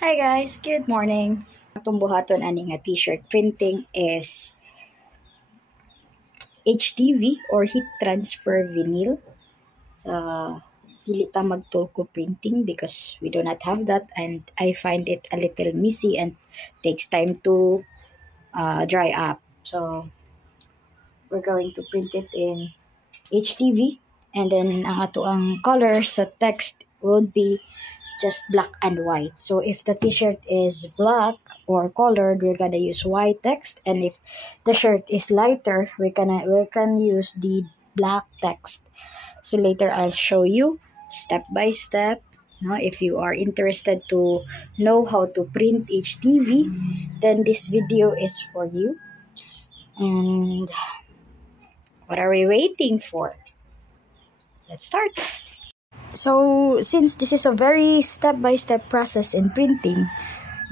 Hi guys, good morning. Atong buhaton ani nga t-shirt printing is HTV or heat transfer vinyl. Sa dili ta magtulko printing because we do not have that and I find it a little messy and takes time to dry up. So we're going to print it in HTV and then ang ato ang color sa text would be just black and white. So if the t-shirt is black or colored, we're gonna use white text, and if the shirt is lighter, we can use the black text. So later I'll show you step by step. No, if you are interested to know how to print HTV, then this video is for you. And what are we waiting for? Let's start. So, since this is a very step-by-step process in printing,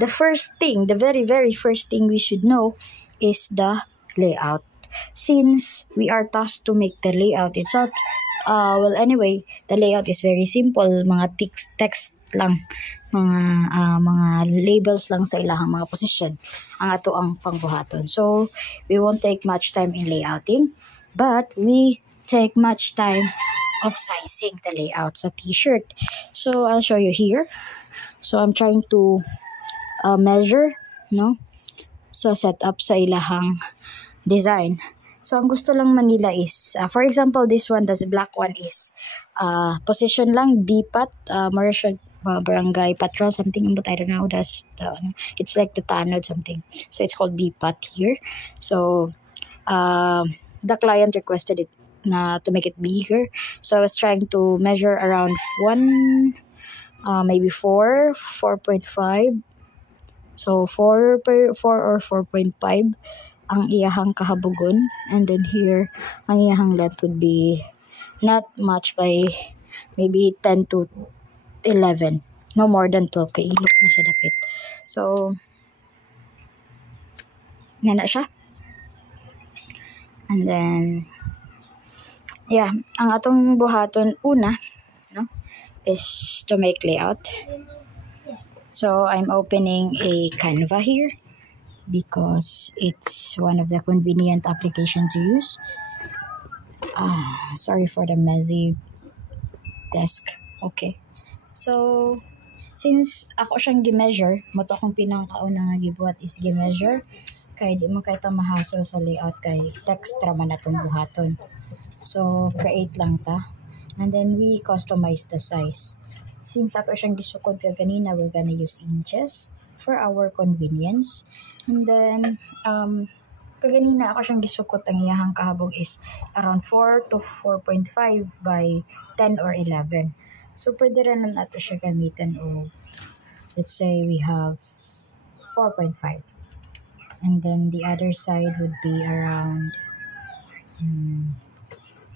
the very first thing we should know is the layout. Since we are tasked to make the layout itself, anyway, the layout is very simple. Mga text lang, mga labels lang sa ilahang mga position. Ang ato ang pangbuhaton. So, we won't take much time in layouting, but we take much time of sizing the layout sa t-shirt. So I'll show you here. So I'm trying to measure, no? So set up sa ilahang design. So ang gusto lang manila is, for example, this one, this black one is position lang, BPAT, Marisha Barangay Patrol, something, but I don't know, it's like the tanod something. So it's called BPAT here. So the client requested it to make it bigger, so I was trying to measure around 4.5, so 4 or 4.5 ang iyahang kahabugon, and then here ang iyahang length would be not much, by maybe 10 to 11, no more than 12, kay ilok na siya dapit. So nga na siya, and then yeah, ang atong buhaton una, no, is to make layout. So I'm opening a Canva here because it's one of the convenient application to use. Sorry for the messy desk. Okay. So since ako siyang gi-measure, moto akong pinakauna nga gibuhat is gi-measure kay di man kay ta mahasol sa layout kay text ra man atong buhaton. So, create lang ta. And then, we customize the size. Since ato siyang gisukod ka ganina, we're gonna use inches for our convenience. And then, kaganina ako siyang gisukod, ang iyahang kahabog is around 4 to 4.5 by 10 or 11. So, pwede rin na nato siya gamitin o let's say we have 4.5. And then, the other side would be around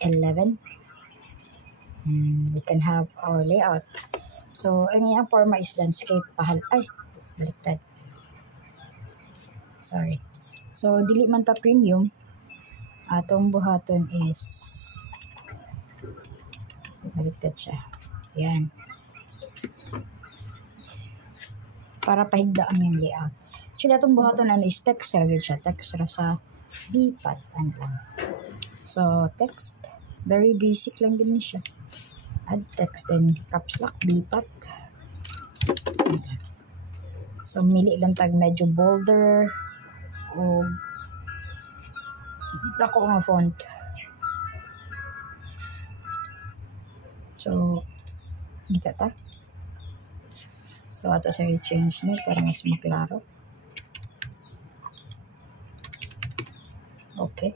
11, and we can have our layout. So ang iyang forma is landscape, baliktad, sorry. So dili man ta premium, atong buhaton is baliktad siya, yan, para pahigda ang yung layout. Actually atong buhaton is text ra gyud siya, text ra sa BPAT lang. So text, very basic lang din siya. Add text and caps lock, BPAT. So mili lang tag medyo bolder o dako nga font. So kita ta. So ato sa change ni para mas maklaro. Okay.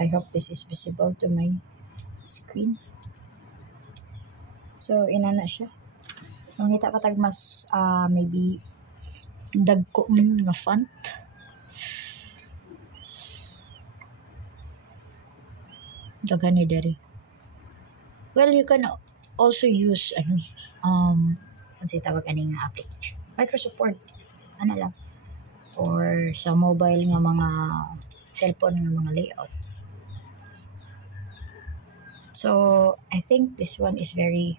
I hope this is visible to my screen. So, inana siya. Mangita ka tag mas maybe dagko nga font. Dagan ni dere. Well, you can also use ano tawag ani nga application. Microsoft Word. Ano lang. Or sa mobile nga mga cellphone nga mga layout. So I think this one is very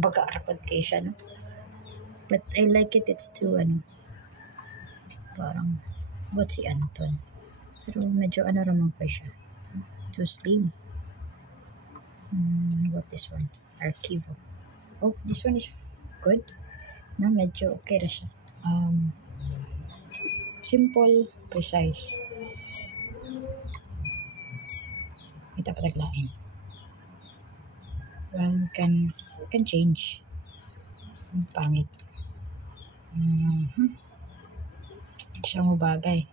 baga rapad kay siya, no? But I like it. It's too, parang, what si Anton? Pero medyo raman pa siya. Too slim. What this one? Archivo. Oh, this one is good. No, medyo okay ra siya. Simple, precise. Kita pataglain. Well, can change. Pangit. Siya mo bagay.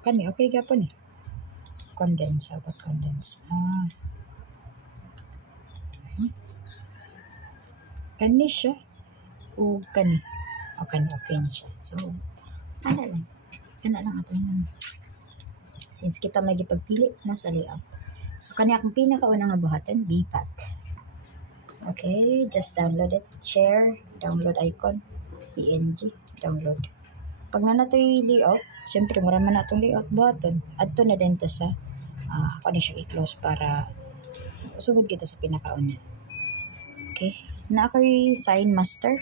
Okay gapon eh. Condense. About condense. Kani siya. O kani. O kani, okay na siya. So, Kana lang atong since kita may gipagpili na sa layout. So, kani akong pinakaunang nga buhatan, BPAT. Okay, just download it. Share, download icon, PNG, download. Pag na nato'y layout, siyempre marami na itong layout button. Adto na din ta sa ako na siya i-close para sugod kita sa pinakauna. Okay, na ako'y sign master.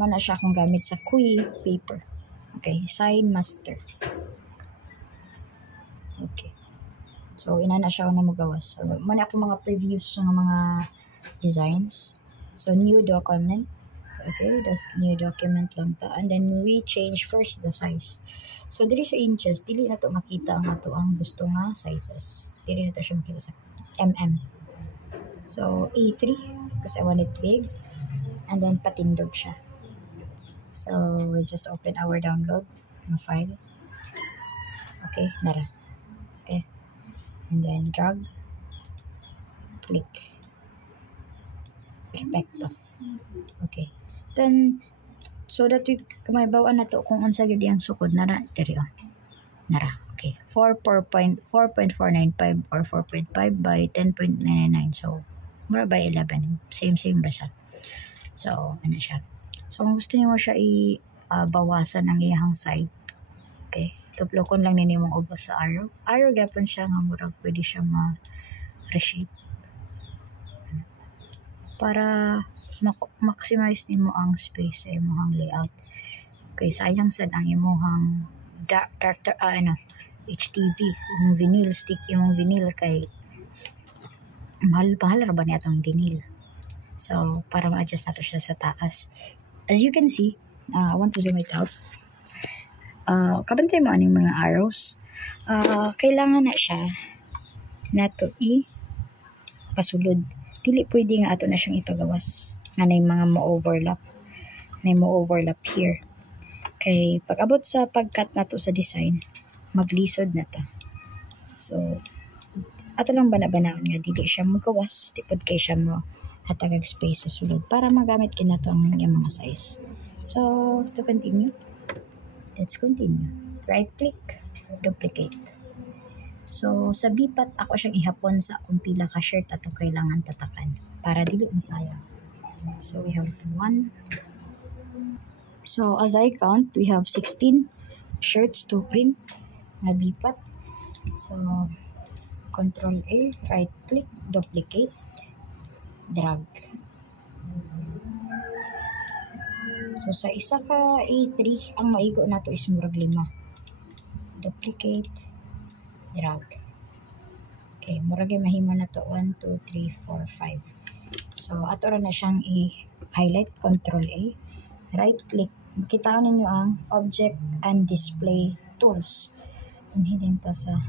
Mana siya akong gamit sa QUI paper. Okay, sign master. Okay. So, ina na siya na magawas. So, muna ako mga previews ng mga designs. So, new document. Okay, new document lang ta. And then, we change first the size. So, dili sa inches, dili na to makita ang ato ang gusto nga sizes. Dili na to siya makita sa mm. So, A3, because I want it big. And then, patindog siya. So, we'll just open our download file. Okay, nara. Okay. And then, drag. Click. Perfecto. Okay. Then, so that we kamay-bawaan na to kung unsa gyud ang sukod nara diri nara. Okay. 4.495 or 4.5 by 10.99. So, mura by 11. Same ba siya? So, ano siya? So, kung gusto niyo siya bawasan ang iyang side, okay, tuplokon lang ninyo mong ubos sa arrow. Arrow gapon siya nga murag pwede siya ma-reshape. Para maximize nimo ang space sa imong layout. Okay, sayang sad ang imong HTV, yung vinyl stick, yung vinyl kay mahal ra ba niya itong vinyl. So, para ma-adjust nato siya sa taas. As you can see, I want to zoom it out. Kabantay mo aning mga arrows. Kailangan na siya nato pasulod. Dili pwede nga ato na siyang ipagawas. Nga na yung mga mo-overlap. Na mo-overlap here. Kay pag abot sa pag-cut nato sa design, maglisod na ta. So, ato lang bana-banaon nga dili siya magawas. Tipod kay siya mo hatagag space sa sulod para magamit kinato ang mga size. So, to continue, let's continue. Right click, duplicate. So, sa BPAT, ako siyang ihapon sa akong pila ka shirt atong kailangan tatakan para dili masayang. So, we have 1. So, as I count, we have 16 shirts to print na BPAT. So, Control A, right click, duplicate, drag. So, sa isa ka A3, ang maigo na to is murag 5. Duplicate, drag. Okay, murag yung mahimo na to 1, 2, 3, 4, 5. So, ato na siyang i-highlight, Control A, right click. Makita ninyo ang Object and Display Tools. Hidden ta sa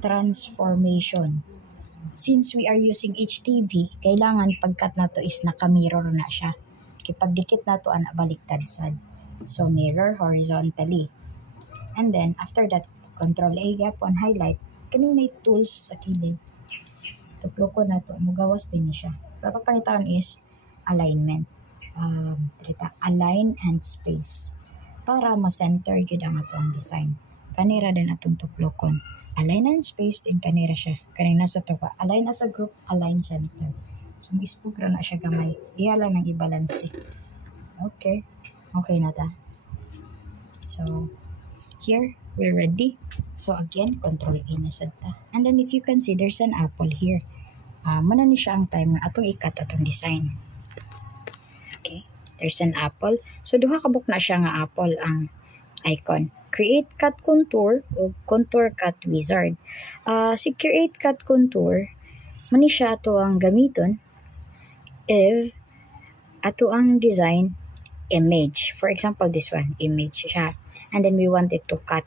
Transformation. Since we are using HTV, kailangan pagkat na to is naka-mirror na siya. Kapag dikit na to, baliktad sad. So, mirror horizontally. And then, after that, Control A gapon, highlight. Kanina tools sa kilid. Tuploko na to, mugawas din siya. So, papangitawan is alignment. Align and space. Para ma-center yun ang atong design. Kanira din atong tuplokon. Align and space, din kanira siya. Kanina sa tuka. Align as a group, align center. So, ispugra na siya gamay. Iya lang nang i-balance. Okay. Okay na ta. So, here, we're ready. So, again, Control A na sad ta. And then, if you can see, there's an apple here. Muna ni siya ang time na atong ikat atong design. There's an apple. So duha kabuk na siya nga apple ang icon. Create cut contour o contour cut wizard. Si create cut contour, mani siya ato ang gamiton if ato ang design image. For example, this one, image siya. And then we want it to cut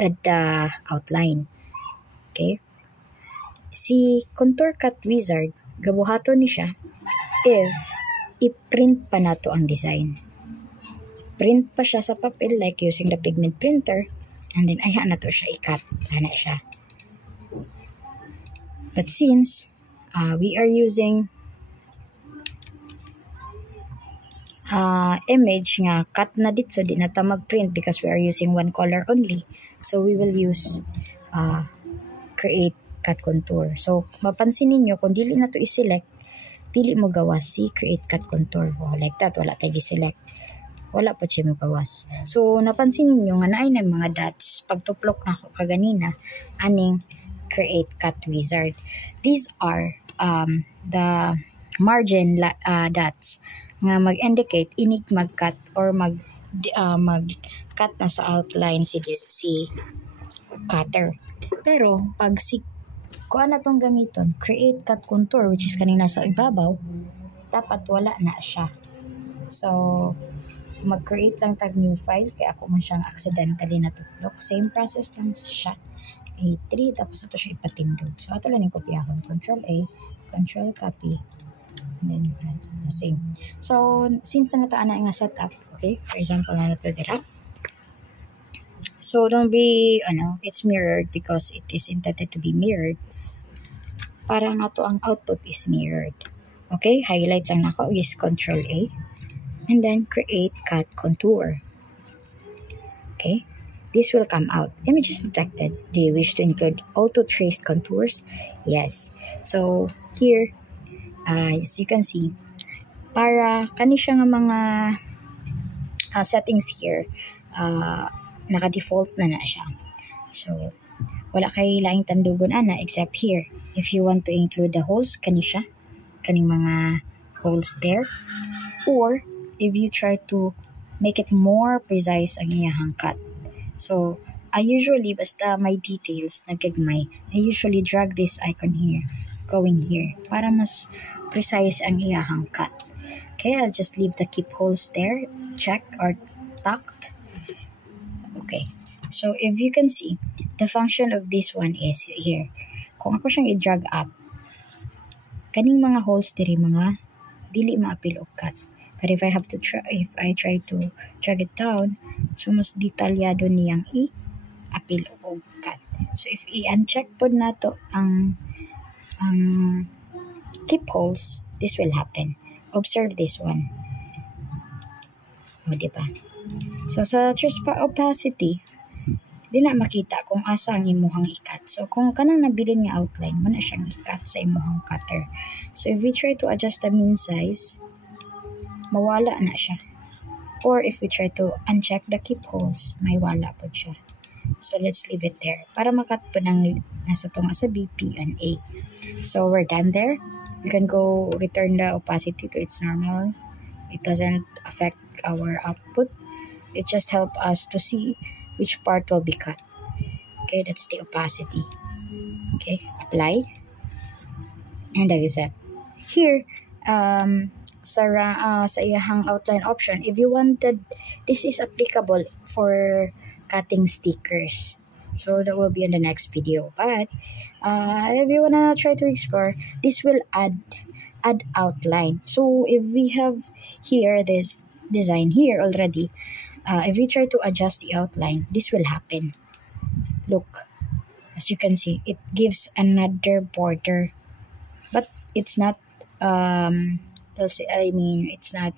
the outline. Okay? Si contour cut wizard, gabuhaton ni siya if i-print pa nato ang design. Print pa siya sa papel like using the pigment printer, and then ayan na to siya i-cut. Ana siya. But since we are using image nga cut na dito, di na ta mag-print because we are using one color only. So we will use create cut contour. So mapansin ninyo kung dili na to i-select, dili mo gawas si create cut contour. Like that, wala tayo i-select. Wala po siya mo gawas. So napansin ninyo nga naay ng mga dots. Pag tuplok na ako kaganina, aning create cut wizard. These are the margin dots nga mag-indicate inig mag-cut or mag-cut na sa outline si cutter. Pero pag kuha na tong gamiton, create cut contour, which is kanina sa ibabaw, dapat wala na siya. So mag-create lang tag new file, kaya ako man siyang accidentally natuklok. Same process lang siya. A3, tapos ito siya ipatindog. So ato lang yung kopyahon. Control A, Control copy, and then same. So since nataan na nga setup, okay, for example na nato dira, so don't be it's mirrored because it is intended to be mirrored. Para nga to ang output is mirrored. Okay, highlight lang nako is Control A, and then create cut contour. Okay, this will come out. Images detected. Do you wish to include auto traced contours? Yes. So here, as you can see, para kani siya nga mga settings here, naka-default na siya. So wala kay laing tandugon ana except here. If you want to include the holes, kani siya, kaning mga holes there. Or if you try to make it more precise ang iyahang cut. So I usually, basta may details na gagmay, I usually drag this icon here, going here, para mas precise ang iyahang cut. Okay, I'll just leave the keep holes there, check or tucked. Okay, so if you can see, the function of this one is here. Kung ako siyang i-drag up, kaning mga holes diri mga dili maapil og cut. But if I try to drag it down, so mas detalyado niyang i-apil og cut. So if i-uncheck pod nato ang keep holes, this will happen. Observe this one. O, diba? So sa opacity, di na makita kung asa ang imuhang i-cut. So kung kanang nabilin nga outline, mo na siyang i-cut sa imuhang cutter. So if we try to adjust the min size, mawala na siya. Or if we try to uncheck the keep holes, may wala po siya. So let's leave it there. Para makat po ng nasa tunga sa B, P, and A. So we're done there. You can go return the opacity to its normal. It doesn't affect our output. It just helps us to see which part will be cut. Okay, that's the opacity. Okay, apply. And accept. Here, sa iyahang outline option, if you wanted, this is applicable for cutting stickers. So that will be in the next video. But if you wanna try to explore, this will add outline. So if we have here this design here already, if we try to adjust the outline, this will happen. Look, as you can see, it gives another border, but it's not it's not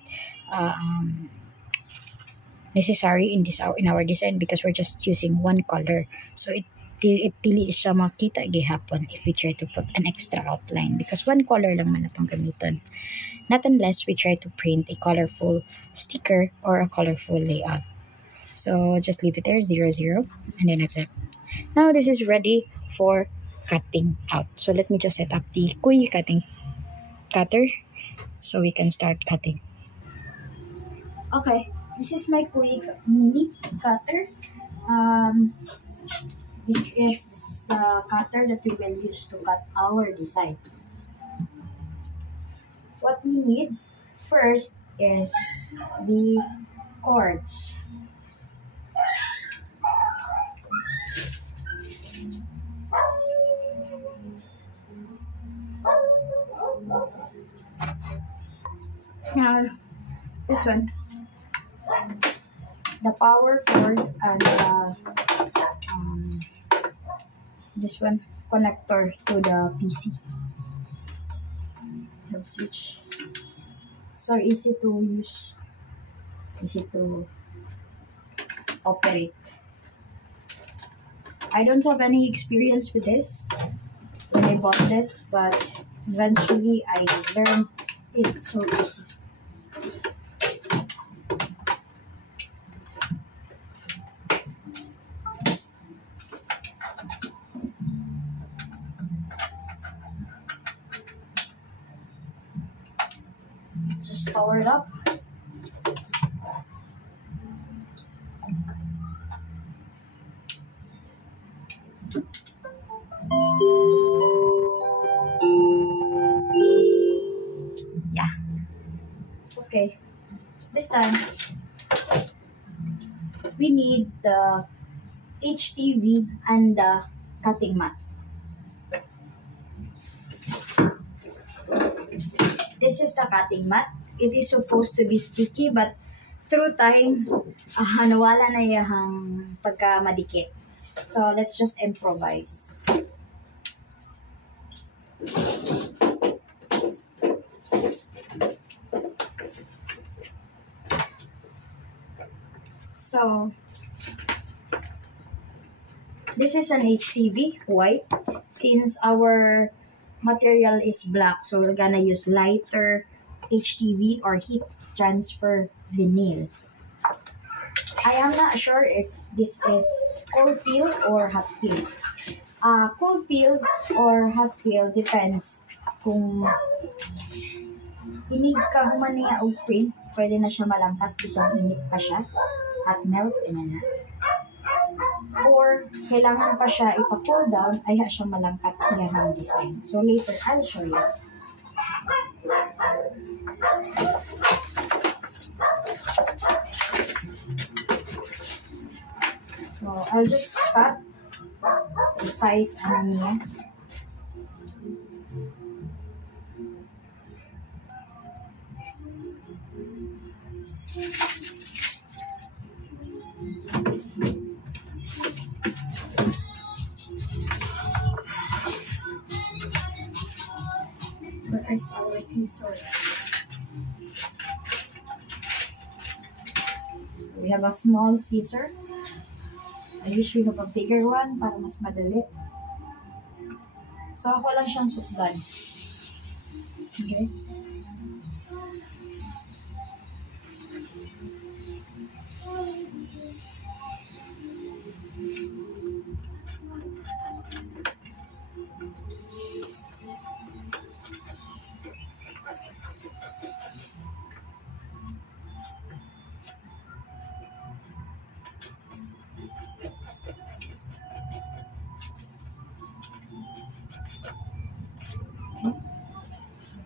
necessary in our design because we're just using one color. So it dili siya makita gihapon if we try to put an extra outline because one color lang man atong gamiton. Not unless we try to print a colorful sticker or a colorful layout. So just leave it there, 0, 0, and then accept. Now this is ready for cutting out. So let me just set up the Kui cutting cutter so we can start cutting. Okay, this is my quick mini cutter. Um, this is the cutter that we will use to cut our design. What we need first is the cords. Now, this one, the power cord, and this one, connector to the PC. The switch. So easy to use, easy to operate. I don't have any experience with this when I bought this, but eventually I learned it so easy. Just power it up. Yeah. Okay. This time, we need the HTV and the cutting mat. This is the cutting mat. It is supposed to be sticky, but through time, nawala na yung pagka madikit. So let's just improvise. So this is an HTV white. Since our material is black, so we're gonna use lighter HTV or heat transfer vinyl. I am not sure if this is cold peel or hot peel. Cold peel or hot peel depends kung inig ka human niya og print, pwede na siya malangkat bisang init pa siya, hot melt inana. Or kailangan pa siya ipa-cool down ay siya malangkat niya ang design. So later I'll show you. So I'll just cut the size niya. Where is our scissors? So we have a small scissor. I usually have a bigger one para mas madali. So ako lang siyang sukdan. Okay?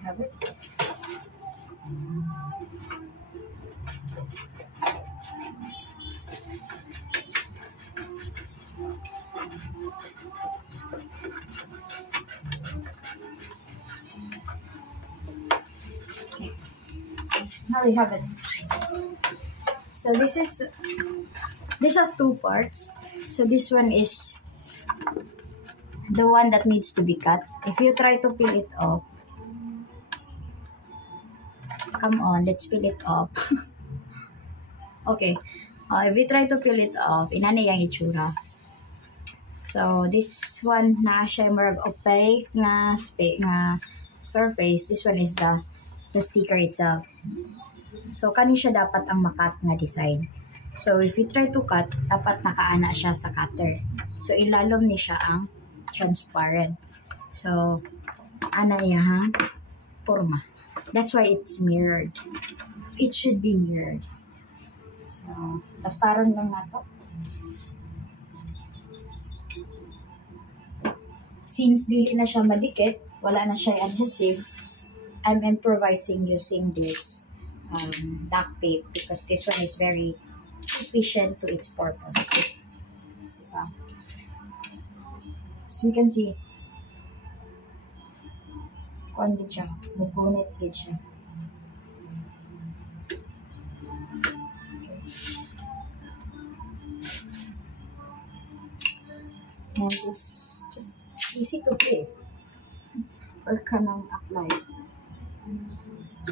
Have it. Okay. Now we have it. So this has two parts. So this one is the one that needs to be cut. If you try to peel it off, come on, let's peel it off. Okay. If we try to peel it off, inana yung itsura. So this one na siya more opaque na surface. This one is the sticker itself. So kani siya dapat ang makat nga design. So if we try to cut, dapat nakaana siya sa cutter. So ilalom ni siya ang transparent. So ana yang forma. That's why it's mirrored. It should be mirrored. Lastaron lang nato. Since dili na siya madikit, wala na siya adhesive, I'm improvising using this duct tape because this one is very efficient to its purpose. So we can see, kuan gid siya, mugunit gid siya. And it's just easy to play or kanang apply.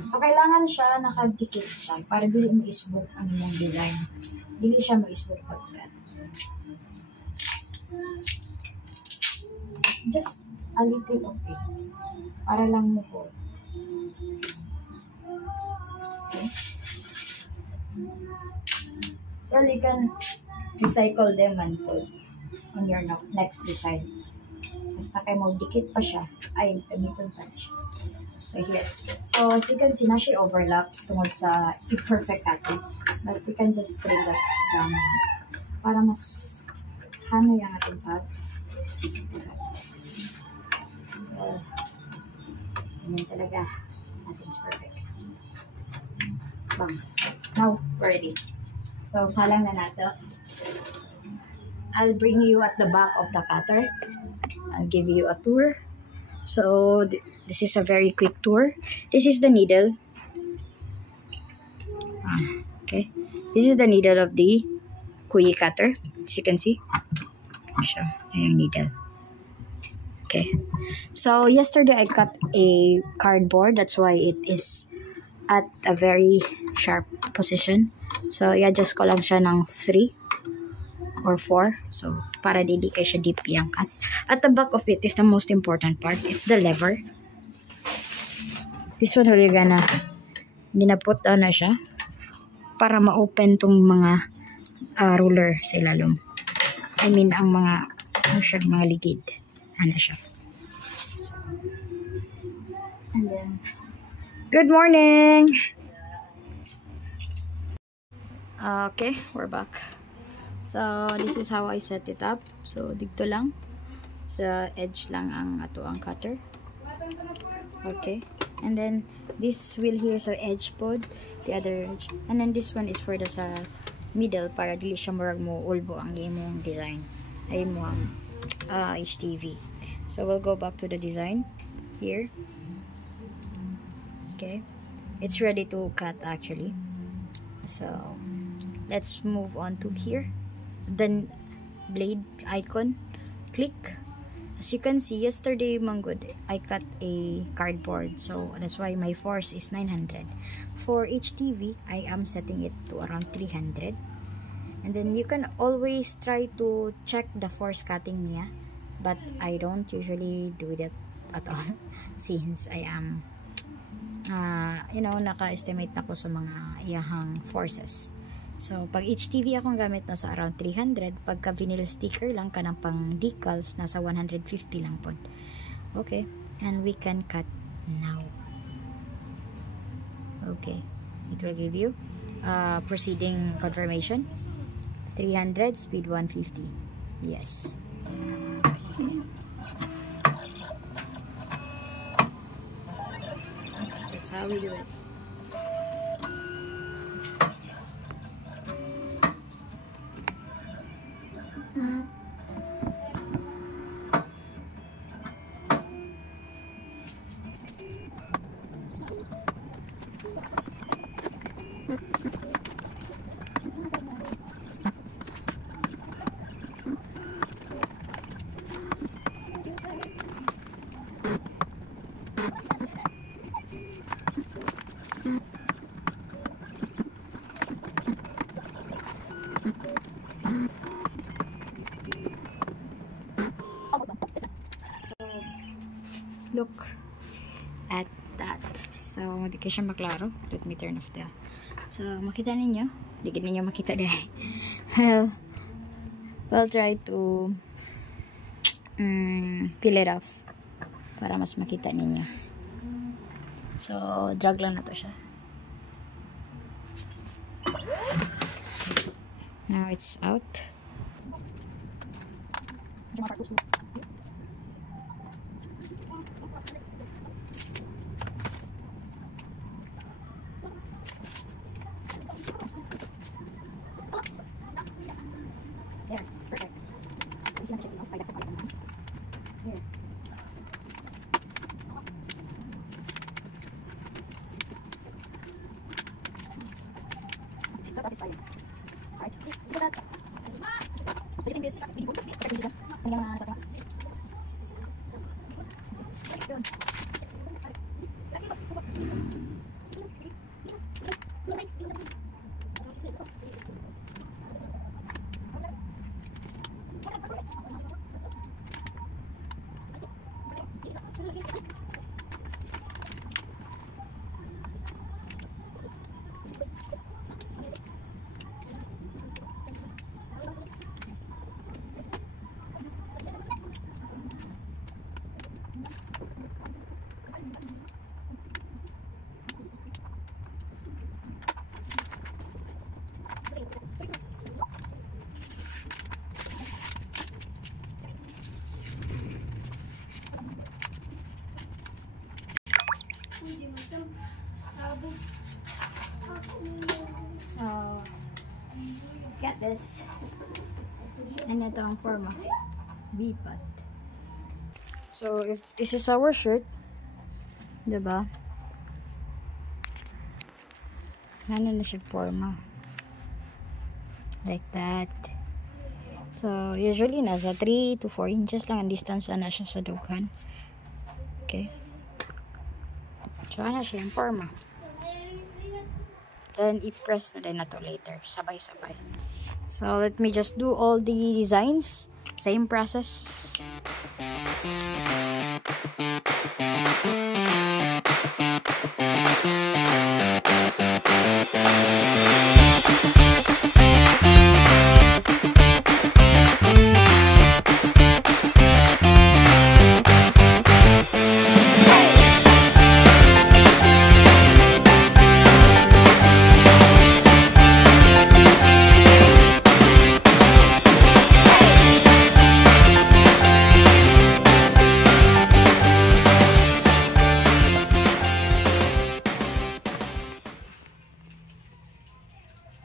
So kailangan siya nakadikit siya para dili mo isbog ang imong design. Dili siya maisbog pagkat. Just a little of it para lang mo po. Okay. Well, you can recycle them and put on your next design. Basta kayo magdikit pa siya, ay gamitin pa siya. So here. So as you can see, na siya overlaps tungkol sa imperfect cutting. But we can just trim that down para mas hano yung ating pad. Ganyan talaga. Nothing's perfect. Bang. Now, we're ready. So, salang na nato. I'll bring you at the back of the cutter. I'll give you a tour. So, this is a very quick tour. This is the needle. Okay. This is the needle of the Kuyi cutter. As you can see. Siya. Ayan yung needle. Okay. So, yesterday I cut a cardboard. That's why it is at a very sharp position. So, i-adjust ko lang siya ng 3 or 4. So, para hindi kayo siya deep yung cut. At the back of it is the most important part. It's the lever. This one we're gonna dinaput down na siya para ma-open tong mga ruler sa ilalom. I mean, ang mga mga ligid. Ano siya. So, and then, good morning! Okay, we're back. So, this is how I set it up. So, dito lang. Sa edge lang ang ato ang cutter. Okay. And then, this wheel here sa edge pod. The other edge. And then, this one is for the sa middle para dili siya murag mo ulbo ang imong design. Ay mo ang HTV. So, we'll go back to the design here. Okay. It's ready to cut actually. So, let's move on to here. Then, blade icon. Click. As you can see, yesterday, manggod, I cut a cardboard. So, that's why my force is 900. For HTV, I am setting it to around 300. And then, you can always try to check the force cutting niya. But, I don't usually do that at all. Since I am, naka-estimate na ko sa mga iyahang forces. So, pag HTV akong gamit na sa around 300, pagka vinyl sticker lang ka ng pang decals, nasa 150 lang po. Okay. And we can cut now. Okay. It will give you proceeding confirmation. 300, speed 150. Yes. Okay. That's how we do it. Look at that. So, hindi ka siya maklaro. Let me turn off the... So, makita ninyo? Hindi ka ninyo makita dahil. Well, we'll try to peel it off para mas makita ninyo. So, drag lang na to siya. Now it's out. There, perfect. Easy na siya, no? Pwede ko pala. Here. It's so satisfying. Alright. So that. So using this, so get this. And ito ang forma. B-pad. So if this is our shirt, diba? Ano na siya forma. Like that. So usually nasa 3 to 4 inches lang ang distance na siya sa dughan. Okay. So ano siya yung forma. Then i-press na din na to later. Sabay-sabay. So let me just do all the designs. Same process.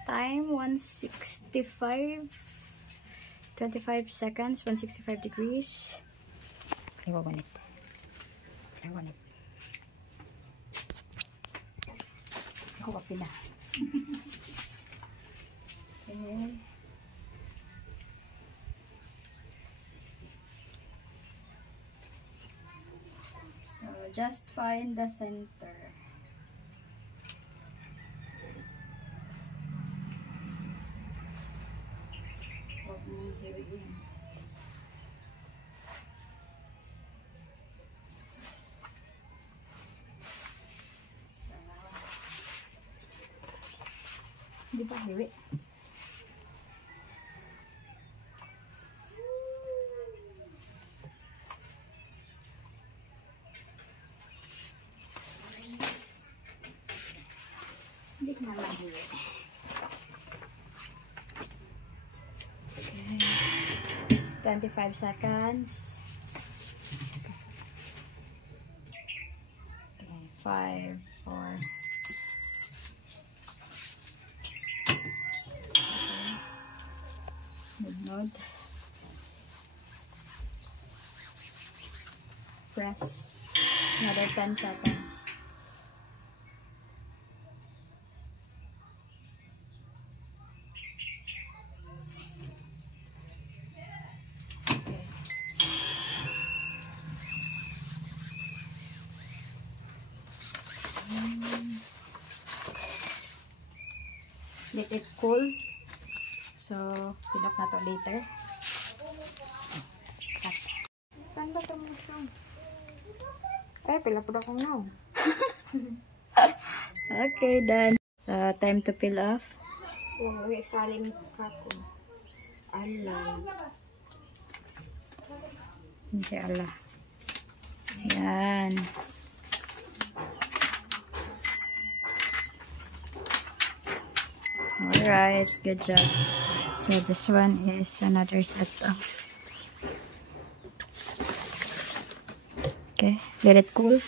Time 165, 25 seconds, 165 degrees. I want it. I want it. Ako pila. Okay. So just find the center. Di ba hiwi? Hindi naman hiwi. Okay. 25 seconds. Okay, 5, 4. Node. Press. Another 10 seconds. Okay. Let it cool. So, fill up na to later. Saan ba ito mo siya? Eh, pila po akong now. Okay, done. So, time to peel off. Oh, may saling kako. Alam. Inshallah. Ayan. Alright, good job. So this one is another set of. Okay, let it cool.